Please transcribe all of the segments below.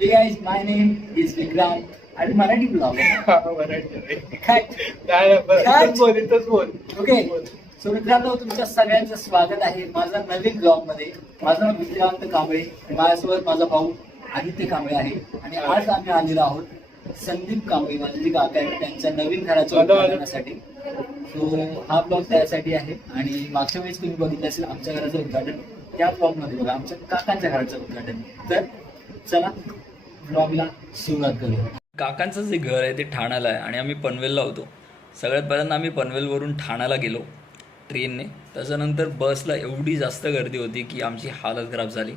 Hey guys, my name is Vikram. आणि Marathi blog okay. So मित्रांनो, तुमच्या सगळ्यांचं स्वागत आहे माझा नवीन ब्लॉग मध्ये. माझं नाव विक्रांत कांबळे, माझ्यासोबत माझा भाऊ आदित्य कांबळे आहे. आणि आज आम्ही आलेलो आहोत संदीप कांबळे, माझे जे काका आहेत, त्यांच्या नवीन घराचं उद्घाटनासाठी. सो हा ब्लॉग त्यासाठी आहे. आणि मागच्या वेळेस तुम्ही बघितलं असेल आमच्या घराचं उद्घाटन, त्या ब्लॉग मध्ये बघा आमच्या काकांच्या घराचं उद्घाटन. तर चला ब्लॉगला सुरुवात करूया. काकांचं जे घर आहे ते ठाण्याला आहे आणि आम्ही पनवेलला होतो. सगळ्यात पहिल्यांदा आम्ही पनवेलवरून ठाण्याला गेलो ट्रेनने. त्याच्यानंतर बसला एवढी जास्त गर्दी होती की आमची हालत खराब झाली.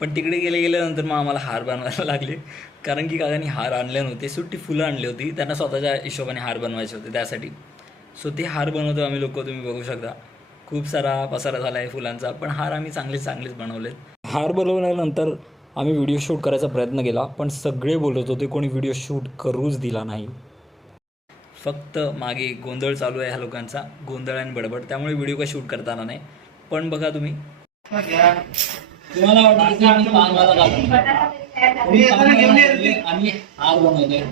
पण तिकडे गेल्यानंतर मग आम्हाला हार बनवायला लागले, कारण की काकांनी हार आणले नव्हते, सुट्टी फुलं आणली होती. त्यांना स्वतःच्या हिशोबाने हार बनवायचे होते त्यासाठी. सो ते हार बनवतो आम्ही लोक, तुम्ही बघू शकता. खूप सारा पसारा झाला आहे फुलांचा, पण हार आम्ही चांगलेच बनवलेत. हार बनवल्यानंतर आम्ही व्हिडिओ शूट करायचा प्रयत्न केला, पण सगळे बोलत होते कोणी व्हिडिओ शूट करूच दिला नाही. फक्त मागे गोंधळ चालू आहे ह्या लोकांचा, गोंधळ आणि बडबड, त्यामुळे व्हिडिओ काही शूट करता आला नाही. पण बघा तुम्ही, तुम्हाला वाटतं की आम्ही मानवाला घालतो, आम्ही हार बनवतोय.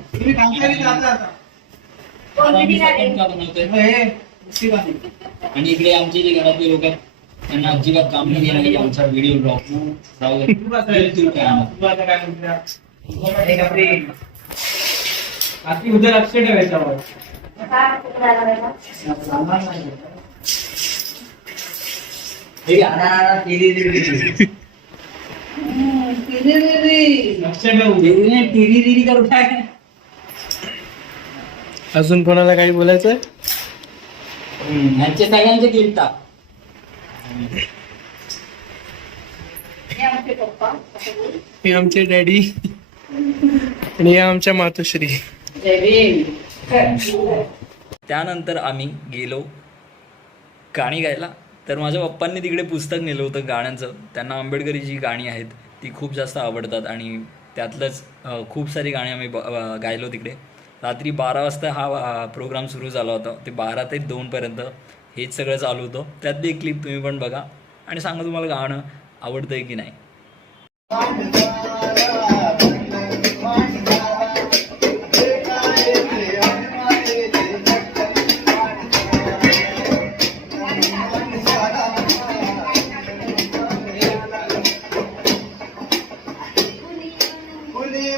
आणि इकडे आमचे जे घरातले लोक आहेत त्यांना अजिबात काम नाही आहे आमचा व्हिडिओ ब्लॉग. उद्या लक्ष ठेवायचं. अजून कोणाला काही बोलायचं? यांचे सगळ्यांचे क्लिप टाक. हे आमचे डॅडी आणि या आमच्या मातोश्री. त्यानंतर आम्ही गेलो गाणी गायला. तर माझ्या पप्पांनी तिकडे पुस्तक नेलं होतं गाण्यांचं. त्यांना आंबेडकरी जी गाणी आहेत ती खूप जास्त आवडतात आणि त्यातलंच खूप सारी गाणी आम्ही गायलो तिकडे. रात्री 12 वाजता हा प्रोग्राम सुरू झाला होता. ते 12 ते 2पर्यंत हेच सगळं चालू होतं. त्यातली एक क्लिप तुम्ही पण बघा आणि सांगा तुम्हाला गाणं आवडतं आहे की नाही.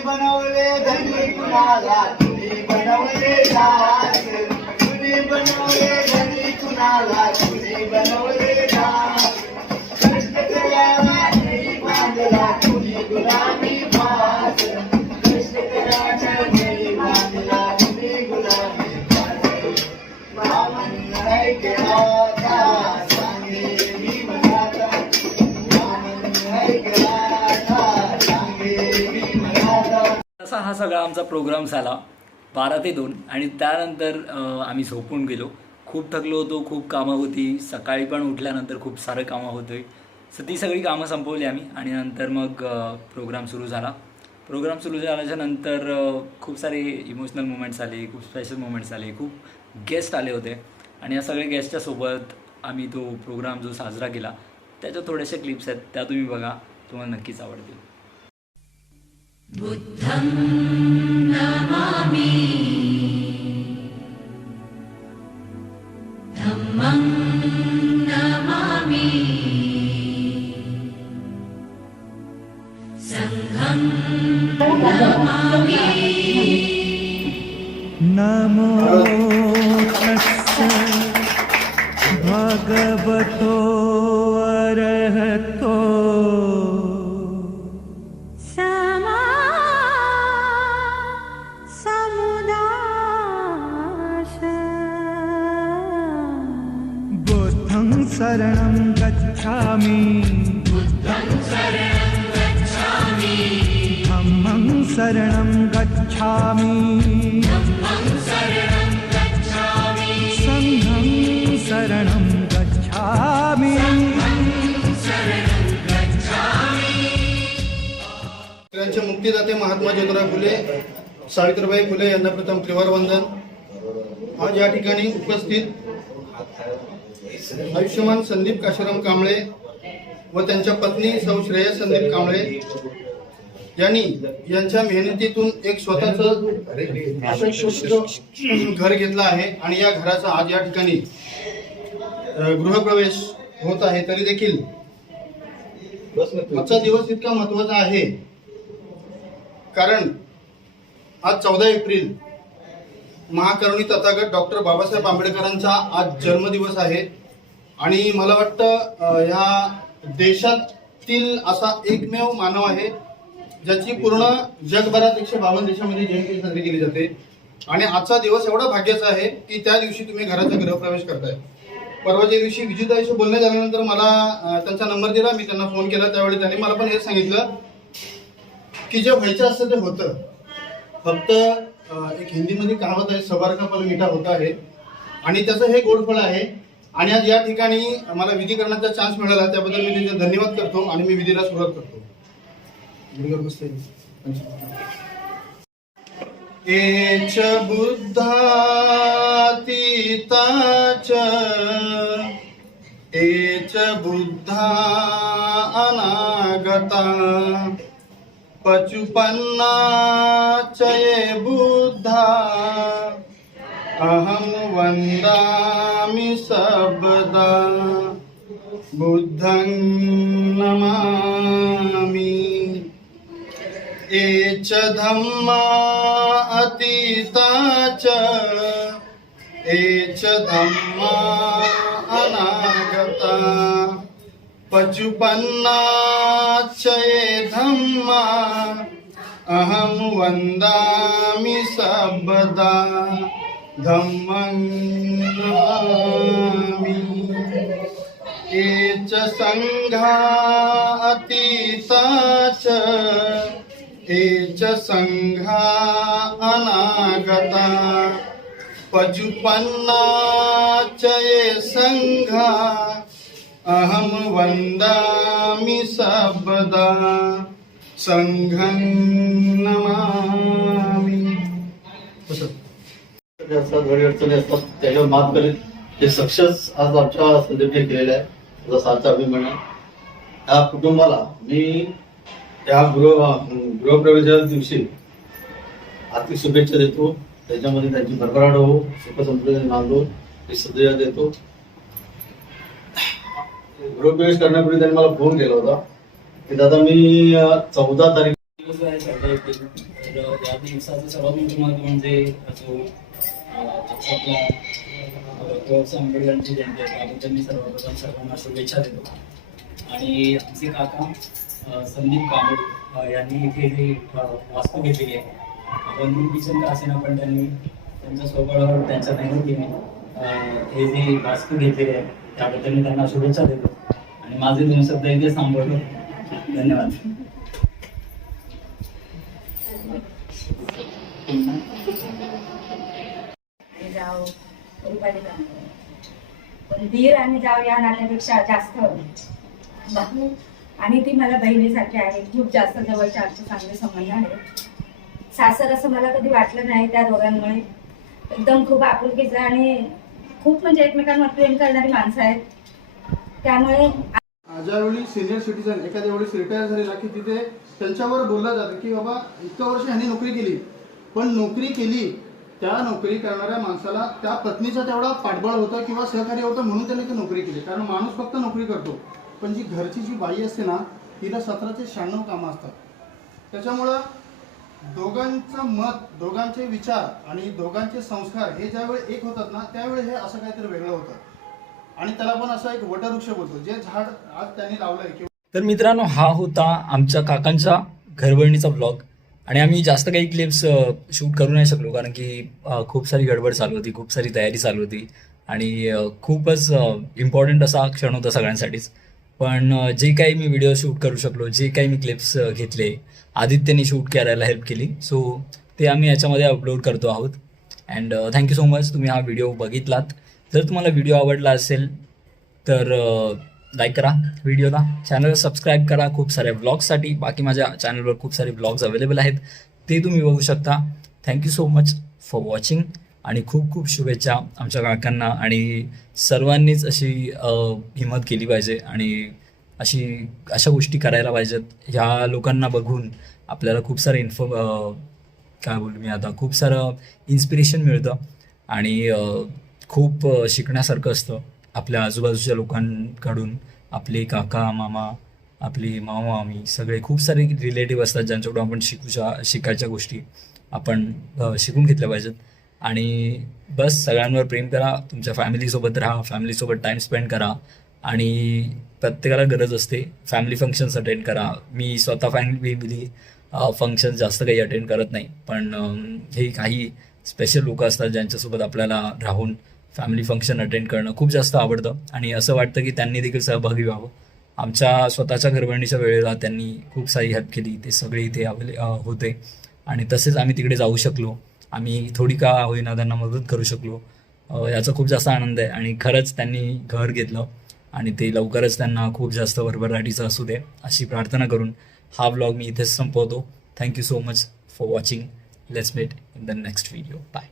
बनवले धनी कुणाला, कुणी बनवले दास, कुणी बनवले धनी कुणाला, कुणी बनवले दास. कष्ट करायला नाही बांधला, कुणी गुलामी पास, कष्ट करायला नाही बांधला, कुणी गुलामी पास. बामण है के आता सांगे मी मनाता, बामण है के आता सांगे मी मनाता. असा हा सगळा आमचा प्रोग्राम झाला 12 ते 2. आणि त्यानंतर आम्ही झोपून गेलो. खूप थकलो होतो, खूप कामं होती. सकाळी पण उठल्यानंतर खूप सारं कामं होते. सो ती सगळी कामं संपवली आम्ही. आणि नंतर मग प्रोग्राम सुरू झाला. प्रोग्राम सुरू झाल्याच्या नंतर खूप सारे इमोशनल मुमेंट्स आले, खूप स्पेशल मुमेंट्स आले, खूप गेस्ट आले होते. आणि या सगळ्या गेस्टच्या सोबत आम्ही तो प्रोग्राम जो साजरा केला त्याच्या थोड्याशा क्लिप्स आहेत, त्या तुम्ही बघा, तुम्हाला नक्कीच आवडतील. बुद्धं नमामि, धम्मं नमामि, संघं नमामि. नमो तस्स भगवतो अरहतो शरणं गच्छामि, बुद्धं शरणं गच्छामि, धम्मं शरणं गच्छामि, धम्मं शरणं गच्छामि, संघं शरणं गच्छामि. त्यांचे मुक्तिदाते महात्मा ज्योतिराव फुले, सावित्रीबाई फुले यांना प्रथम त्रिवार वंदन. आज या ठिकाणी उपस्थित आयुष्यमान संदीप काशीराम कांबळे व त्यांच्या पत्नी सौ श्रेया संदीप कांबळे यांनी यांच्या मेहनतीतून एक स्वतःचं घर घेतलं आहे आणि या घराचा आज या ठिकाणी गृहप्रवेश होत आहे. तरी देखील आजचा दिवस इतका महत्वाचा आहे कारण आज 14 एप्रिल महाकरुणी तथागत डॉक्टर बाबासाहेब आंबेडकरांचा आज जन्मदिवस आहे आणि मला वाटतं या देशातील असा एकमेव मानव आहे ज्याची पूर्ण जगभरात 152 देशामध्ये जयंती साजरी केली जाते. आणि आजचा दिवस एवढा भाग्याचा आहे की त्या दिवशी तुम्ही घराचा गृहप्रवेश करताय. परवाच्या दिवशी विजिताईशी बोलणं झाल्यानंतर मला त्यांचा नंबर दिला, मी त्यांना फोन केला. त्यावेळी त्यांनी मला पण हे सांगितलं की जे व्हायचं असतं ते होतं. फक्त एक हिंदीमध्ये कहावत आहे, सबर का फल मीठा होता आहे आणि त्याचं हे गोडफळ आहे. आणि आज या ठिकाणी मला विधी करण्याचा चान्स मिळाला त्याबद्दल मी त्याचे धन्यवाद करतो आणि मी विधीला सुरुवात करतो. एच बुद्धातीताच एच बुद्धा अनागता पचुपन्नाच ये बुद्धा अहम वंदामि सबदा बुद्धं नमामि. एच धम्मा अतीताच एच धम्मा अनागता पचुपन्नाच ये धम्मा अहम वंदामि सबदा धम्मं नमामि. एच संघा अतीताच एच संघा अनागता पचुपन्नाच ये संघा अहम वंदामि सबदा संघं नमामि. असतात घडी अडचणी असतात त्याच्यावर मात करीत हे सक्सेस आज आमच्या संदीपने केलेलं आहे. त्याचा सार्थ अभिमान आहे. या कुटुंबाला मी या गृहप्रवेशाच्या दिवशी आर्थिक शुभेच्छा देतो. त्याच्यामध्ये त्यांची भरभराट हो, सुखसमृद्धी नांदो ही सदैव देतो. गृहप्रवेश करण्यापूर्वी त्यांनी मला फोन केला होता की दादा मी 14 तारीख दिवस आहे 14 एप्रिल. तर या दिवसाचं सर्वात मोठं महत्व म्हणजे आपल्या डॉक्टर आंबेडकरांची जयंती आहे त्याबद्दल मी सर्वप्रथम सर्वांना शुभेच्छा देतो. आणि आमचे काका संदीप कांबळे यांनी इथे जे वास्तू घेतलेली आहे बंधू किचन असेना पण त्यांनी त्यांच्या स्वबळावर त्यांच्या मेहनतीने हे जे वास्तू घेतलेली आहे त्याबद्दल मी त्यांना शुभेच्छा देतो आणि माझे 2 शब्द इथे थांबवतो. धन्यवाद. जाव पण दीर आणि जाव या नात्यापेक्षा जास्त आणि ती मला बहिणीसारखी आहे. खूप जास्त जवळचे आमचे चांगले संबंध आहेत. सासर असं मला कधी वाटलं नाही त्या दोघांमुळे. एकदम खूप आपुलकीचं आणि खूप म्हणजे एकमेकांवर प्रेम करणारी माणसं आहेत. त्यामुळे ज्यावेळी सिनियर सिटीजन एखाद्या वेळेस रिटायर झालेला की तिथे त्यांच्यावर बोललं जातं की बाबा इतकं वर्ष ह्यांनी नोकरी केली पण नोकरी केली त्या नोकरी करणाऱ्या माणसाला त्या पत्नीचा तेवढा पाठबळ होतं किंवा सहकार्य होतं म्हणून त्याने ती नोकरी केली. कारण माणूस फक्त नोकरी करतो पण जी घरची जी बाई असते ना तिला 17 ते 96 कामं असतात. त्याच्यामुळं दोघांचं मत, दोघांचे विचार आणि दोघांचे संस्कार हे ज्यावेळी एक होतात ना त्यावेळी हे असं काहीतरी वेगळं होतं आणि त्याला पण असं एक वटवृक्ष बोलतो. जे झाड आज त्यांनी लावलंय. तर मित्रांनो, हा होता आमच्या काकांचा घरभरणीचा ब्लॉग. आणि आम्ही जास्त काही क्लिप्स शूट करू नाही शकलो कारण की खूप सारी गडबड चालू होती, खूप सारी तयारी चालू होती आणि खूपच इम्पॉर्टंट असा क्षण होता सगळ्यांसाठीच. पण जे काही मी व्हिडिओ शूट करू शकलो, जे काही मी क्लिप्स घेतले, आदित्यने शूट करायला हेल्प केली, सो ते आम्ही याच्यामध्ये अपलोड करतो आहोत. अँड थँक्यू सो मच, तुम्ही हा व्हिडिओ बघितलात. जर तुम्हाला व्हिडिओ आवडला असेल तर लाईक करा व्हिडिओला, चॅनल सबस्क्राईब करा खूप साऱ्या ब्लॉग्ससाठी. बाकी माझ्या चॅनलवर खूप सारे ब्लॉग्स अवेलेबल आहेत, ते तुम्ही बघू शकता. Thank you so much for watching आणि खूप खूप शुभेच्छा आमच्या काकांना. आणि सर्वांनीच अशी हिंमत केली पाहिजे आणि अशा गोष्टी करायला पाहिजेत. ह्या लोकांना बघून आपल्याला खूप सारं काय बोलू मी आता, खूप सारं इन्स्पिरेशन मिळतं आणि खूप शिकण्यासारखं असतं आपल्या आजूबाजूच्या लोकांकडून. आपले काका मामा, आपली मामा मामी सगळे खूप सारे रिलेटिव्ह असतात ज्यांच्याकडून आपण शिकायच्या गोष्टी आपण शिकून घेतल्या पाहिजेत. आणि बस सगळ्यांवर प्रेम करा, तुमच्या फॅमिलीसोबत राहा, फॅमिलीसोबत टाईम स्पेंड करा आणि प्रत्येकाला गरज असते फॅमिली फंक्शन्स अटेंड करा. मी स्वतः फॅमिली फंक्शन जास्त काही अटेंड करत नाही, पण हे काही स्पेशल लोक असतात ज्यांच्यासोबत आपल्याला राहून फॅमिली फंक्शन अटेंड करणं खूप जास्त आवडतं आणि असं वाटतं की त्यांनी देखील सहभागी व्हावं. आमच्या स्वतःच्या घरभरणीच्या वेळेला त्यांनी खूप सारी हेल्प केली, ते सगळे इथे होते आणि तसेच आम्ही तिकडे जाऊ शकलो, आम्ही थोडी का होईना त्यांना मदत करू शकलो. याचा खूप जास्त आनंद आहे आणि खरंच त्यांनी घर घेतलं आणि ते लवकरच त्यांना खूप जास्त भरभराटीचं असू दे अशी प्रार्थना करून हा व्लॉग मी इथेच संपवतो. Thank you so much for watching. Let's meet in the next video. Bye.